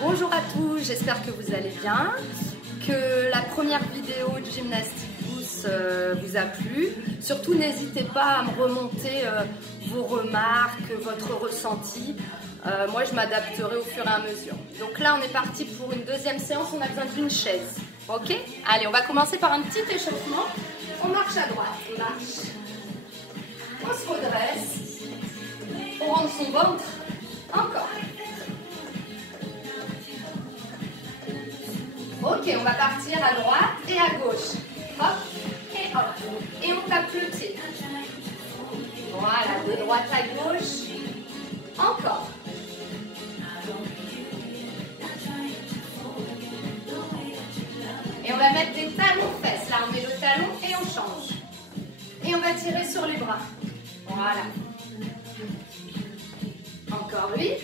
Bonjour à tous, j'espère que vous allez bien, que la première vidéo de gymnastique douce vous a plu. Surtout n'hésitez pas à me remonter vos remarques, votre ressenti. Moi je m'adapterai au fur et à mesure. Donc là on est parti pour une deuxième séance, on a besoin d'une chaise. Ok? Allez, on va commencer par un petit échauffement. On marche à droite, on marche. On se redresse. On rentre son ventre. Encore. Ok, on va partir à droite et à gauche. Hop et hop. Et on tape le pied. Voilà, de droite à gauche. Encore. Et on va mettre des talons fesses. Là, on met le talon et on change. Et on va tirer sur les bras. Voilà. Encore 8,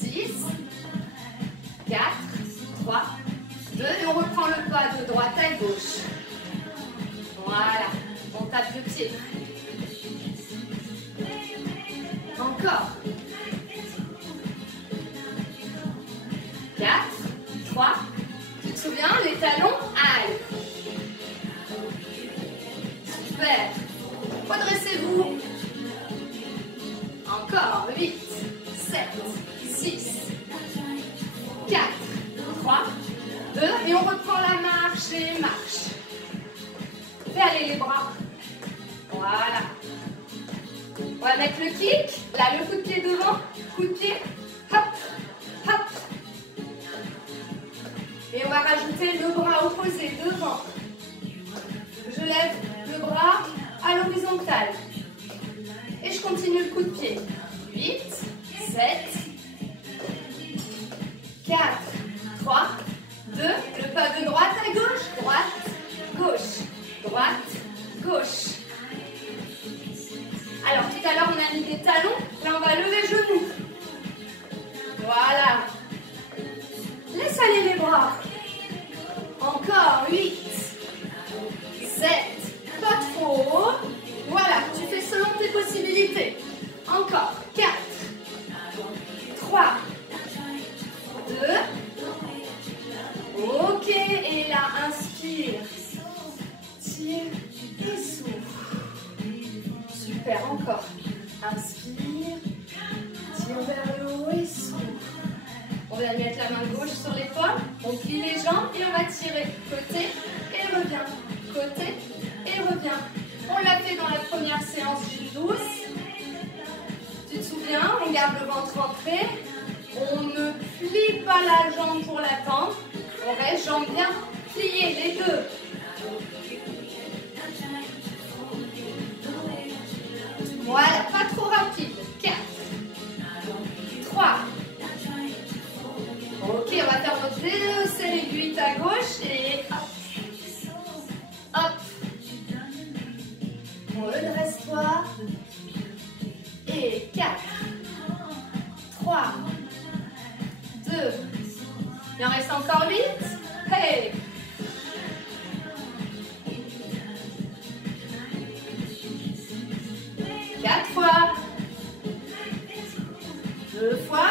6, 4, 3, 2. Et on reprend le pas de droite à gauche. Voilà. On tape le pied. Encore. 4, 3. Tu te souviens, les talons, aïe. Super. Redressez-vous. Encore. 8, 7, 6, 4, 3, 2. Et on reprend la marche et marche. Fais aller les bras. Voilà. On va mettre le kick. Là, le coup de pied devant. Coup de pied. Hop, hop. Et on va rajouter le bras opposé devant. Je lève le bras à l'horizontale. Et je continue le coup de pied. 8, 7, 4, 3, 2. Le pas de droite à gauche. Droite, gauche. Droite, gauche. Alors, tout à l'heure, on a mis des talons. Là, on va lever le genou. Voilà. Laisse aller les bras. Encore 8, 7, pas trop. Voilà, tu fais selon tes possibilités. Encore 4, 3, 2. Ok, et là, inspire. Tire et souffle. Super, encore. Inspire. Tire vers le haut et souffle. On va mettre la main gauche sur l'épaule, on plie les jambes et on va tirer côté et revient, côté et revient. On l'a fait dans la première séance gym douce. Tu te souviens, on garde le ventre rentré, on ne plie pas la jambe pour la tendre, on reste jambes bien pliées, les deux. Voilà, pas trop rapide. 4, 3, ok, on va faire notre 2 séries de 8 à gauche et hop, hop. Redresse-toi. Et 4, 3, 2. Il en reste encore 8. Hey. Quatre fois. 2 fois.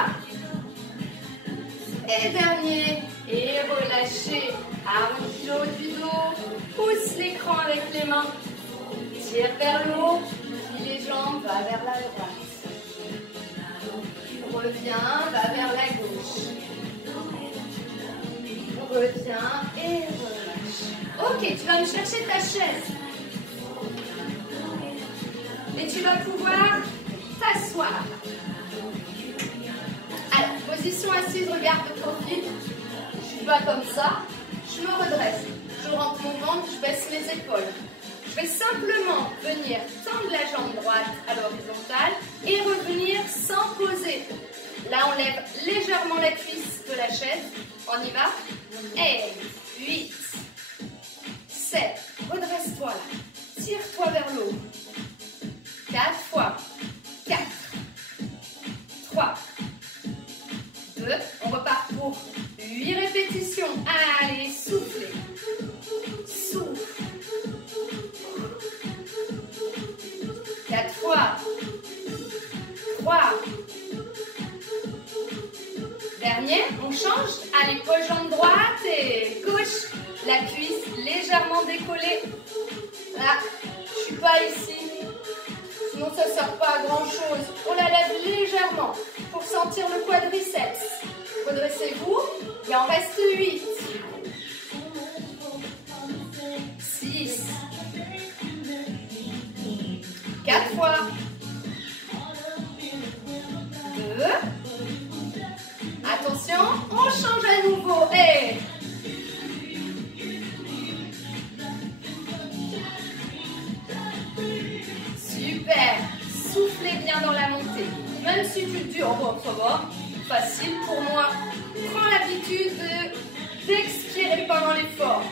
Et dernier, et relâchez, arrondis le haut du dos, pousse l'écran avec les mains, tire vers le haut, plie les jambes, va vers la droite, reviens, va vers la gauche, reviens et relâche. Ok, tu vas me chercher ta chaise et tu vas pouvoir t'asseoir. Alors, position assise, regarde le profil. Je ne suis pas comme ça. Je me redresse. Je rentre mon ventre, je baisse les épaules. Je vais simplement venir tendre la jambe droite à l'horizontale et revenir sans poser. Là, on lève légèrement la cuisse de la chaise. On y va. Et 8, 7. Redresse-toi là. Tire-toi vers le haut. 4 fois. 4, 3, 2, on repart pour 8 répétitions. Allez, soufflez. Souffle. 4 fois. 3. Dernier, on change. Allez, pose jambe droite et gauche. La cuisse légèrement décollée. Là, je suis pas ici. Sinon, ça ne sert pas à grand chose. On la lève légèrement pour sentir le quadriceps. Redressez-vous. Il en reste 8. 6. 4 fois. 2. Attention, on change à nouveau. Et super. Soufflez bien dans la montée. Même si tu te dis, oh bon, ça va, facile pour moi. Prends l'habitude d'expirer pendant l'effort.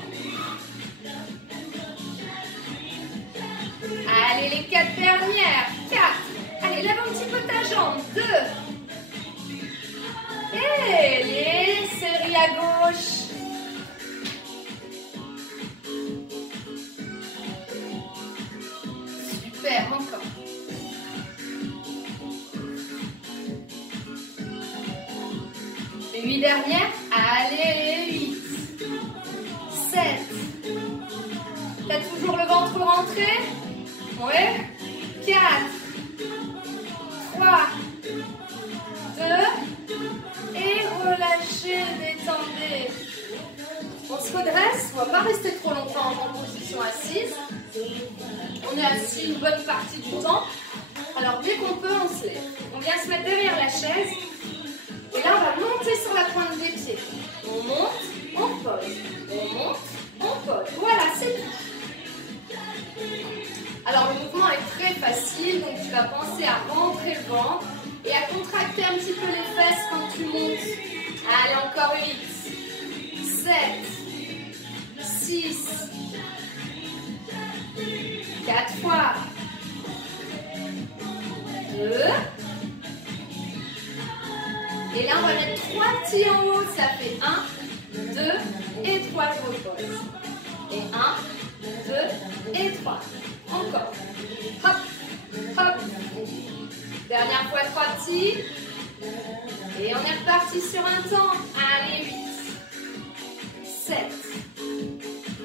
Allez, les 4 dernières. 4. Allez, lève un petit peu ta jambe. 2. Et les séries à gauche. Super, encore. Les 8 dernières. Allez, 8. 7. T'as toujours le ventre rentré? Ouais. 4. 3. 2. Et relâchez, détendez. On se redresse, on ne va pas rester trop longtemps en position assise. On est assis une bonne partie du temps. Alors dès qu'on peut, on se lève. On vient se mettre derrière la chaise. Et là, on va monter sur la pointe des pieds. On monte, on pose. On monte, on pose. Voilà, c'est tout. Alors le mouvement est très facile, donc tu vas penser à rentrer le ventre et à contracter un petit peu les fesses quand tu montes. Allez, encore 8, 7, 6, 4 fois, 2, et là on va mettre 3 petits en haut, ça fait 1, 2 et 3, je repose. Et 1, 2 et 3. Encore. Hop, hop. Dernière fois, 3 petits. Et on est reparti sur un temps. Allez, 8, 7,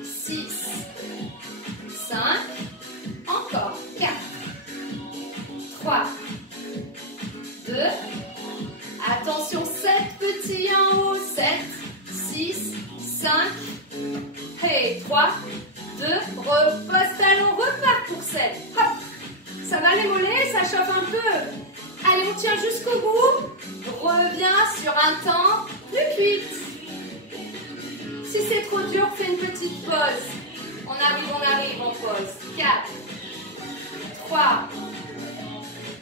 6, 5. Encore. 4, 3, 2. Attention, 7 petits en haut. 7, 6, 5. Et 3, 2. Repose talon, repart pour 7. Hop. Ça va les mollets, ça chauffe un peu. Allez, on tient jusqu'au bout. Reviens sur un temps plus vite. Si c'est trop dur, fais une petite pause. On arrive, on pose. 4, 3,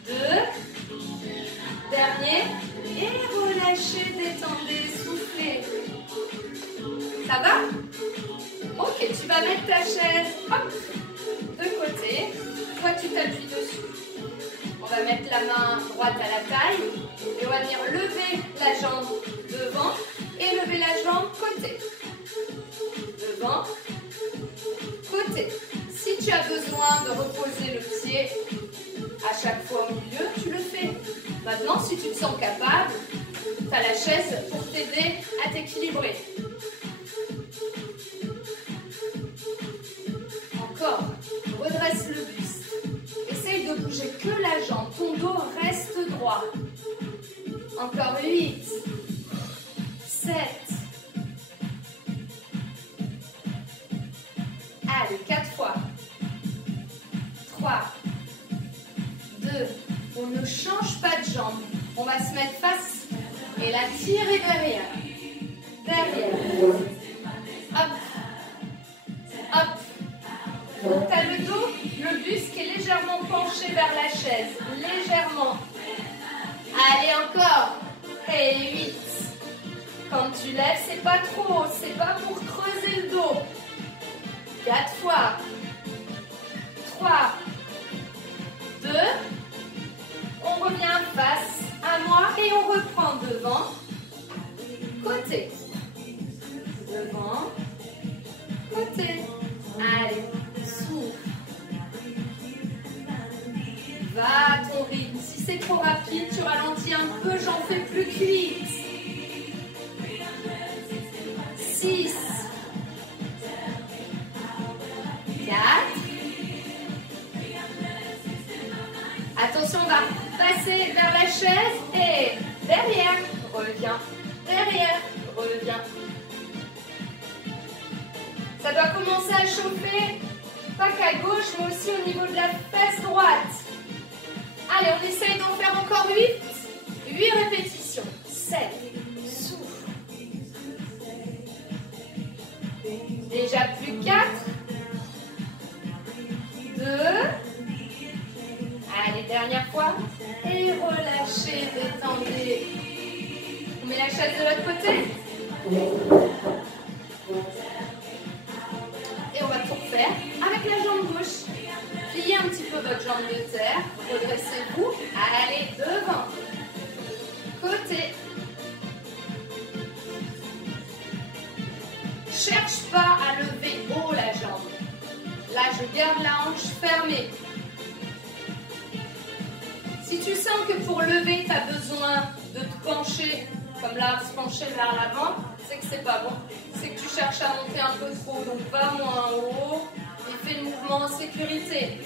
2. Dernier. Et relâchez, détendez, soufflez. Ça va? Ok, tu vas mettre ta chaise, hop, de côté. Toi, tu t'appuies dessus. On va mettre la main droite à la taille et on va venir lever la jambe devant et lever la jambe côté. Devant, côté. Si tu as besoin de reposer le pied à chaque fois au milieu, tu le fais. Maintenant, si tu te sens capable, tu as la chaise pour t'aider à t'équilibrer. Encore, redresse le buste. Essaye de bouger que la jambe. Ton dos reste droit. Encore 8, 7. Allez, 4 fois. 3, 2. On ne change pas de jambe. On va se mettre face et la tirer derrière. Derrière. Hop. Hop. Donc, tu as le dos, le buste qui est légèrement penché vers la chaise. Légèrement. Allez, encore. Et 8. Quand tu lèves, c'est pas trop. C'est pas pour creuser le dos. 4 fois. 3, 2. On revient face à moi et on reprend devant. Côté. Devant. Côté. Allez. Souffle. Va à ton rythme. Si c'est trop rapide, tu ralentis un peu, j'en fais plus que 8. chaise de l'autre côté. Et on va tout refaire avec la jambe gauche. Pliez un petit peu votre jambe de terre. Redressez-vous. Allez, devant. Côté. Cherche pas à lever haut la jambe. Là, je garde la hanche fermée. Si tu sens que pour lever, tu as besoin de te pencher, comme là, se pencher vers l'avant, c'est que c'est pas bon. C'est que tu cherches à monter un peu trop. Donc, va moins haut et fais le mouvement en sécurité.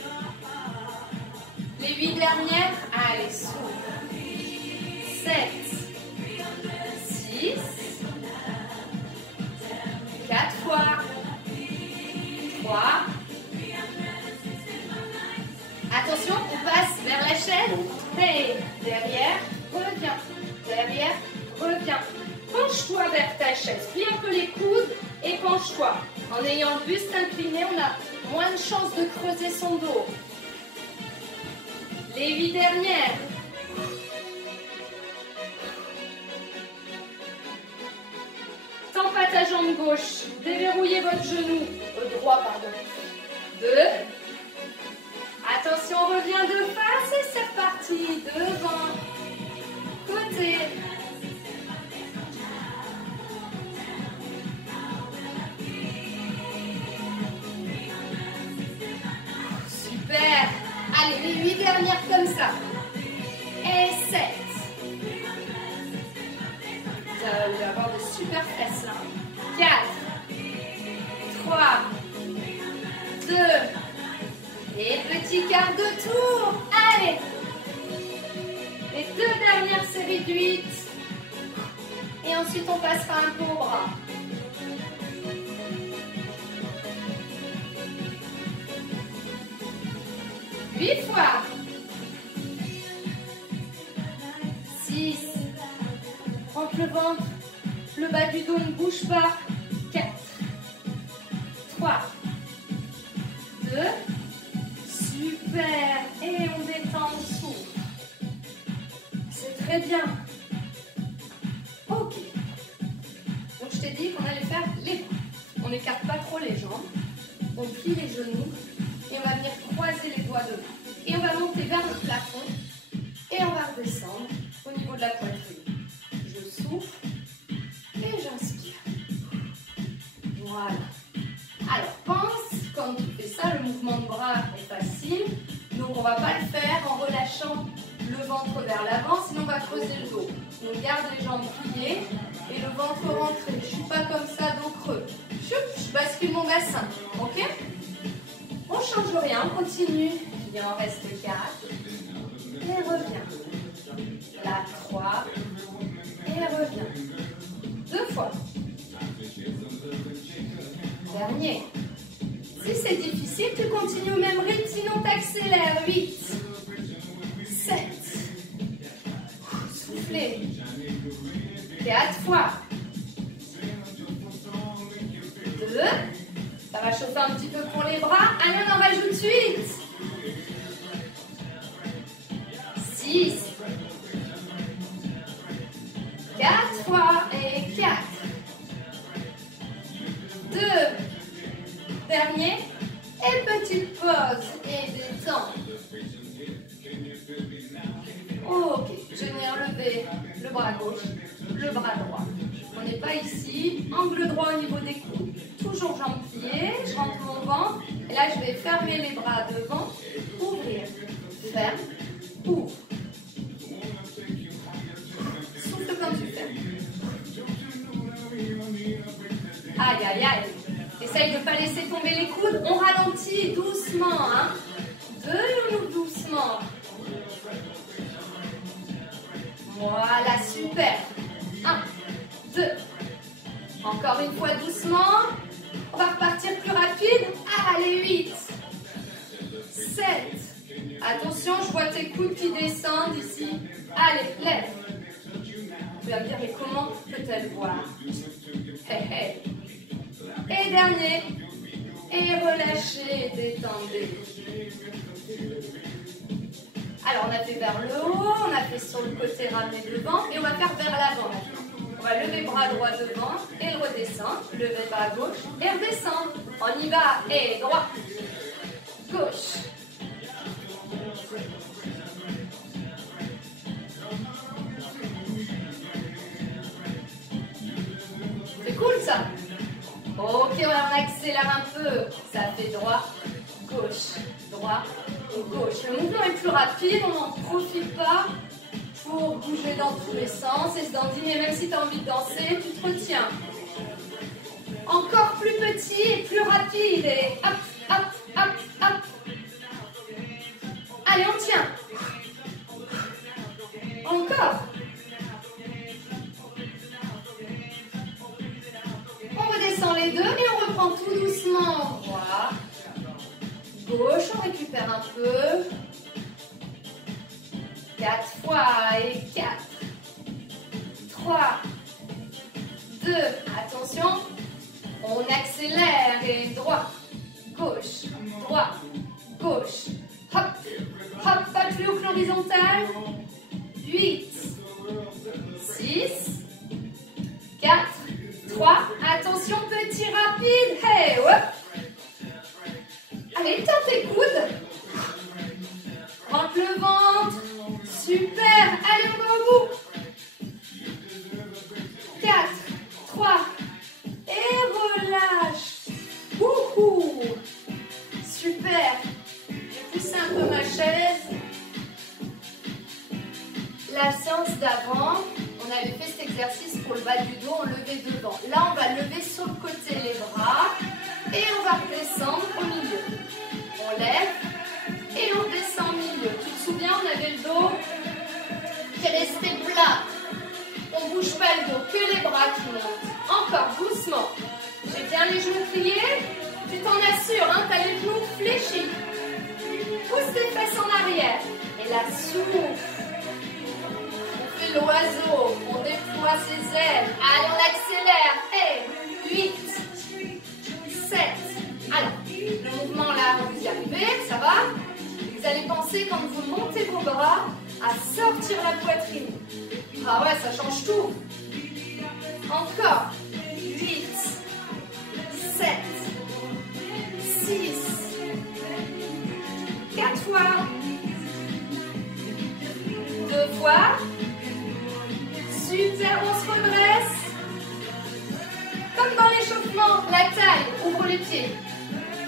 Les 8 dernières, allez, souffle. 7, 6, 4 fois, 3. Attention, on passe vers la chaise. Et derrière, reviens. Derrière, reviens. Penche-toi vers ta chaise. Plie un peu les coudes et penche-toi. En ayant le buste incliné, on a moins de chances de creuser son dos. Les 8 dernières. Tends pas ta jambe gauche. Déverrouillez votre genou. Droit, pardon. 2. Attention, on revient de face et c'est reparti. Devant. Côté. Super. Allez, les 8 dernières comme ça. Et 7. Vous allez avoir de super fesses là. 4. 3. 2. Et petit quart de tour. Allez. Les 2 dernières séries de 8. Et ensuite, on passera un peu au bras. Huit fois. 6. Rentre le ventre. Le bas du dos ne bouge pas. 4. 3. 2. Super. Et on détend le souffle. C'est très bien. Ok. Donc je t'ai dit qu'on allait faire les bras. On n'écarte pas trop les jambes. On plie les genoux. Et on va venir croiser les doigts devant. Et on va monter vers le plafond. Et on va redescendre au niveau de la poitrine. Je souffle. Et j'inspire. Voilà. Alors pense, quand tu fais ça, le mouvement de bras est facile. Donc on ne va pas le faire en relâchant le ventre vers l'avant, sinon on va creuser le dos. Donc garde les jambes pliées et le ventre rentré. Je ne suis pas comme ça, dos creux. Je bascule mon bassin. Ok? On ne change rien, on continue. Il en reste 4. Et reviens. Là, 3. Et reviens. 2 fois. Dernier. Si c'est difficile, tu continues au même rythme, sinon tu accélères. 8. 7. Soufflez. 4 fois. 2. Ça va chauffer un petit peu pour les bras. Allez, on en rajoute 8. 6. 4 fois. Et 4. 2. Dernier. Et petite pause. Et détente. Ok. Je viens lever le bras gauche, le bras droit. On n'est pas ici. Angle droit au niveau des coudes. Toujours jambes pliées. Je rentre mon ventre. Et là, je vais fermer les bras devant. Ouvrir. Ferme. Ouvre. Souffle quand tu fermes. Aïe, aïe, aïe. Essaye de ne pas laisser tomber les coudes. On ralentit doucement. Hein. De nouveau doucement. Voilà, super. 1, 2. Encore une fois doucement. On va repartir plus rapide. Allez, 8. 7. Attention, je vois tes coudes qui descendent ici. Allez, lève. Tu vas me dire, mais comment peut-elle voir? Hey, hey. Et dernier. Et relâchez, détendez. Alors, on a fait vers le haut, on a fait sur le côté ramener devant, et on va faire vers l'avant. On va bras droit devant et le redescend. Levez le bras gauche et redescend. On y va. Et droit, gauche. C'est cool ça. Ok, on accélère un peu. Ça fait droit, gauche, droit, gauche. Le mouvement est plus rapide, on n'en profite pas pour bouger dans tous les sens et se dandiner. Même si tu as envie de danser, tu te retiens. Encore plus petit et plus rapide. Et hop, hop, hop, hop. Allez, on tient. Encore. On redescend les deux et on reprend tout doucement. Droit, gauche, on récupère un peu. 4 fois et 4. 3, 2, attention. On accélère et droit, gauche, droit, gauche. Hop, hop, pas plus haut que l'horizontale. 8, 6, 4, 3. Attention, petit rapide. Hey, hop. Allez, tends tes coudes. Rentre le ventre. Super. Allez, on va au bout. 4, 3. Et relâche. Wouhou. Super. J'ai poussé un peu ma chaise. La séance d'avant, on avait fait cet exercice pour le bas du dos, on levait devant. Là, on va lever sur le côté les bras et on va redescendre au milieu. On lève et on descend au milieu. Tu te souviens, on avait le dos qui est resté plat. On ne bouge pas le dos, que les bras qui montent. Encore, doucement. J'ai bien les genoux pliés. Tu t'en assures, hein, tu as les genoux fléchis. Pousse tes fesses en arrière. Et là, souffle. L'oiseau, on déploie ses ailes. Allez, on accélère. Et 8, 7. Alors, le mouvement là, vous y arrivez, ça va? Vous allez penser quand vous montez vos bras à sortir la poitrine. Ah ouais, ça change tout. Encore. 8, 7, 6, 4 fois. 2 fois. Super, on se redresse. Comme dans l'échauffement, la taille, ouvre les pieds.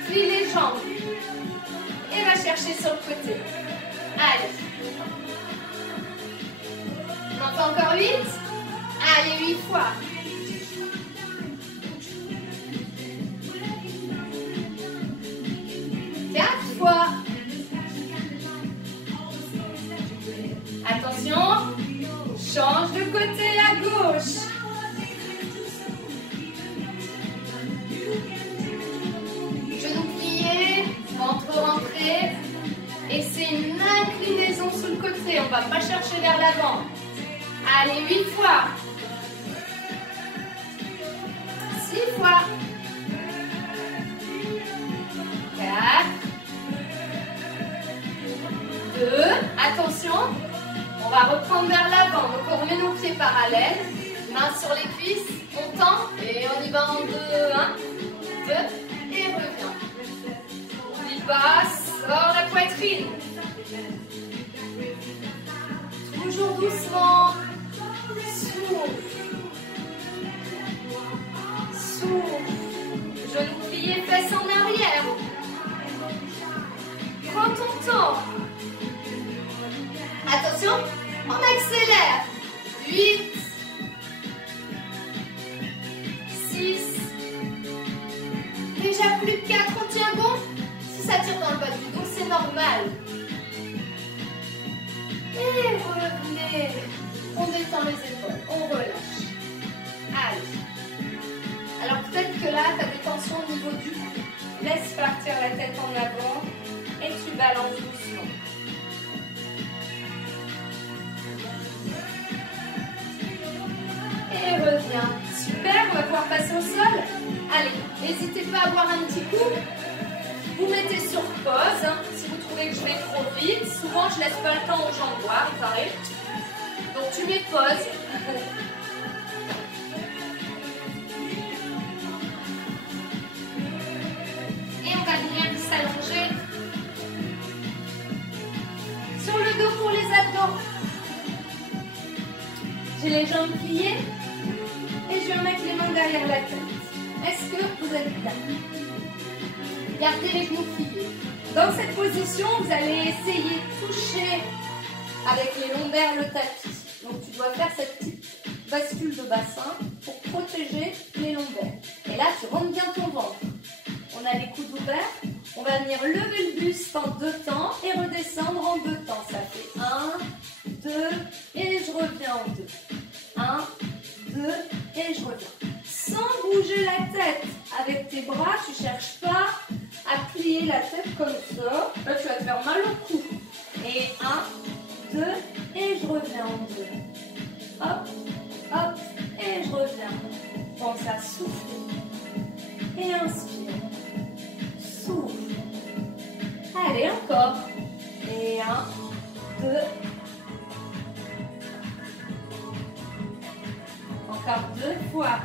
Plie les jambes. Et va chercher sur le côté. Allez. On en fait encore 8. Allez, 8 fois. Quatre fois. Attention. Change de côté à gauche. Genoux pliés, ventre rentré. Et c'est une inclinaison sous le côté. On ne va pas chercher vers l'avant. Allez, 8 fois. 6 fois. 4. 2. Attention. On va reprendre vers l'avant. Donc on remet nos pieds parallèles. Mains sur les cuisses. On tend. Et on y va en 2. 1, 2. Et revient. N'oublie pas. Sors la poitrine. Toujours doucement. Souffle. Souffle. Genoux pliés, fesses en arrière. Prends ton temps. Attention, on accélère. 8, 6, déjà plus de 4, on tient bon. Si ça tire dans le bas du dos, c'est normal. Et revenez. On détend les épaules, on relâche. Allez. Alors peut-être que là, tu as des tensions au niveau du cou. Laisse partir la tête en avant et tu balances doucement. Et reviens. Super, on va pouvoir passer au sol. Allez, n'hésitez pas à boire un petit coup. Vous mettez sur pause. Hein, si vous trouvez que je vais trop vite. Souvent, je laisse pas le temps aux gens de boire, il paraît. Donc, tu mets pause. jambes pliées et je viens mettre les mains derrière la tête. Est-ce que vous êtes bien? Gardez les genoux pliés. Dans cette position, vous allez essayer de toucher avec les lombaires le tapis. Donc tu dois faire cette petite bascule de bassin pour protéger les lombaires. Et là, tu rentres bien ton ventre. On a les coudes ouverts. On va venir lever le buste en 2 temps et redescendre en 2 temps. Ça fait 1, 2 et je reviens en 2. 1, 2 et je reviens. Sans bouger la tête avec tes bras, tu ne cherches pas à plier la tête comme ça. Là, tu vas te faire mal au cou. Et 1, 2 et je reviens en 2. Hop, hop et je reviens. Pense à souffler. Et inspire. Souffle. Allez, encore. Et 1, 2. Encore 2 fois.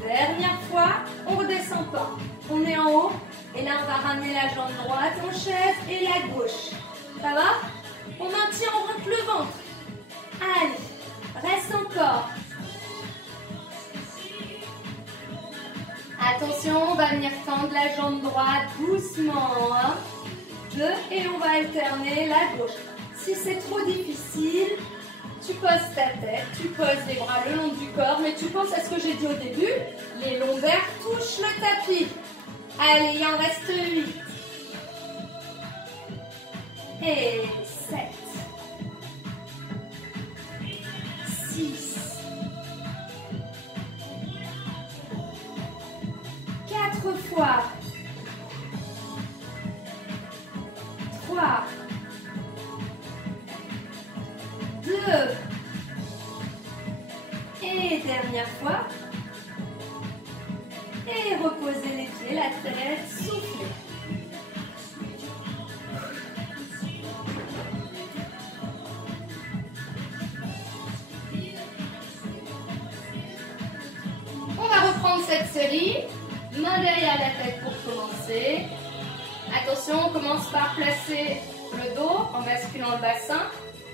Dernière fois, on ne redescend pas. On est en haut. Et là, on va ramener la jambe droite en chaise et la gauche. Ça va? On maintient, on rentre le ventre. Allez, reste encore. Attention, on va venir tendre la jambe droite doucement. 1, 2 et on va alterner la gauche. Si c'est trop difficile, tu poses ta tête, tu poses les bras le long du corps, mais tu penses à ce que j'ai dit au début, les lombaires touchent le tapis. Allez, il en reste 8. Et 7. 6. 4 fois. 3. 2. Et dernière fois. Et reposez les pieds, la tête, soufflez. On va reprendre cette série. Main derrière la tête pour commencer. Attention, on commence par placer le dos en basculant le bassin.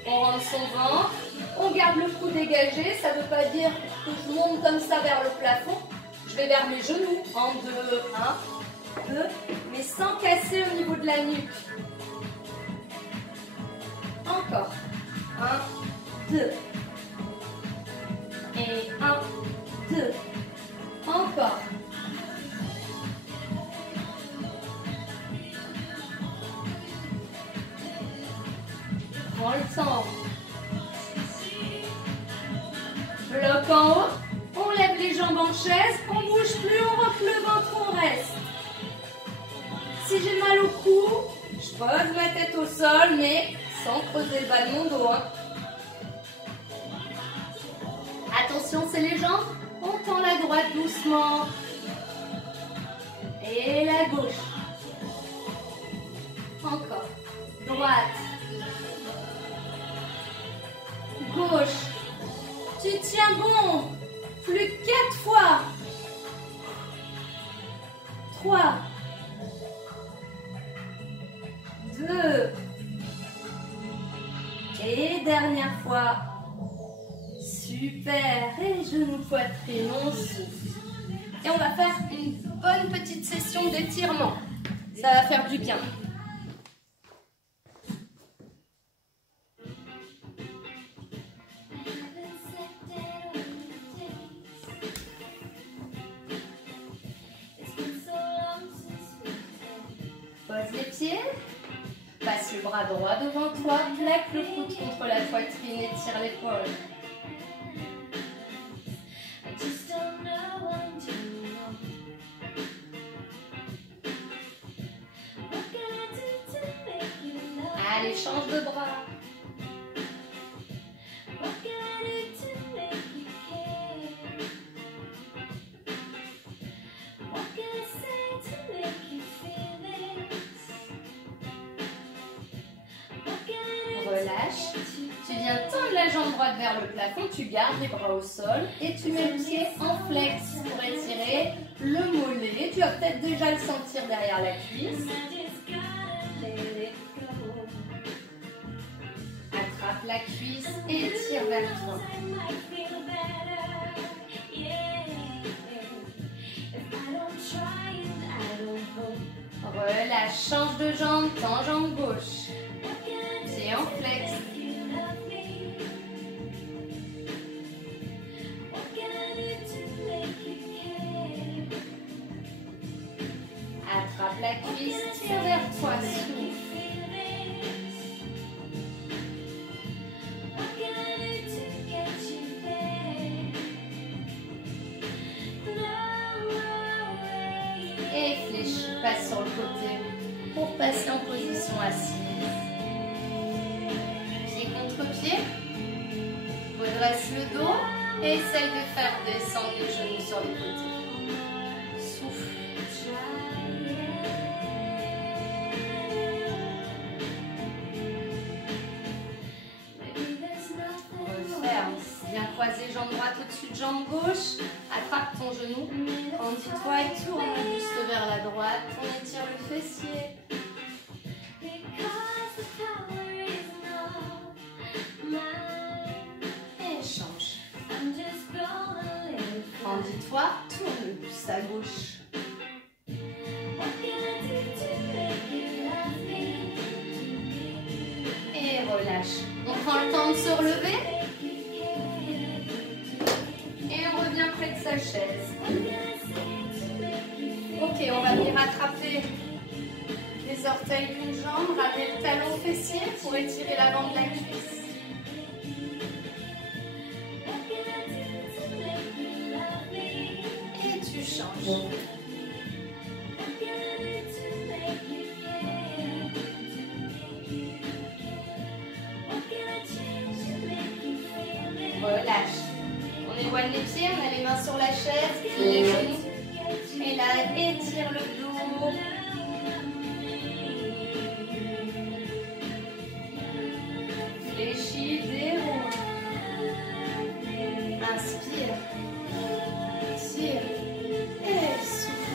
On rentre son ventre. On garde le cou dégagé. Ça ne veut pas dire que je monte comme ça vers le plafond. Je vais vers mes genoux. En 2, 1, 2. Mais sans casser au niveau de la nuque. Encore. 1, 2. Et 1, 2. Encore. Prends le temps. Bloc en haut. On lève les jambes en chaise. On ne bouge plus. On rentre le ventre. On reste. Si j'ai mal au cou, je pose ma tête au sol, mais sans creuser le bas de mon dos. Attention, c'est les jambes. On tend la droite doucement. Et la gauche. Encore. Droite. Gauche. Tu tiens bon. Plus 4 fois. 3. 2. Et dernière fois. Super. Et genoux, poitrine, on souffle. Et on va faire une bonne petite session d'étirement. Ça va faire du bien. Pose les pieds. Passe le bras droit devant toi. Plaque le coude contre la poitrine et tire l'épaule. Allez, change de bras. Relâche. Tu viens tendre la jambe droite vers le plafond, tu gardes les bras au sol et tu mets le pied en flex pour étirer le mollet. Tu vas peut-être déjà le sentir derrière la cuisse. À Attrape la cuisse et tire vers toi. Relâche, change de jambe, tends jambe gauche. Pied en flex. Attrape la cuisse, tire vers toi, souffle. Et fléchis, passe sur le côté pour passer en position assise. Pied contre pied. Redresse le dos et essaye de faire descendre les genoux sur les côtés. Souffle. Referme. Bien croiser jambe droite au-dessus de jambe gauche. Attrape ton genou. Grandis-toi et tourne le buste vers la droite. On étire le fessier. Et change. Grandis-toi, tourne le buste à gauche. Et relâche. On prend le temps de se relever. Et on revient près de sa chaise. Ok, on va venir attraper les orteils d'une jambe, ramener le talon fessier pour étirer l'avant de la cuisse. Et tu changes. Relâche. On éloigne les pieds, on a les mains sur la chaise, puis les genoux. Et là, étire le dos. Fléchis, déroule. Inspire. Tire. Et souffle.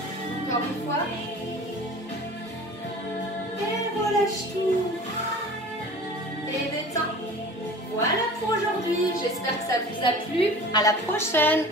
Encore une fois. Et relâche tout. Et détends. Voilà pour aujourd'hui. J'espère que ça vous a plu. À la prochaine.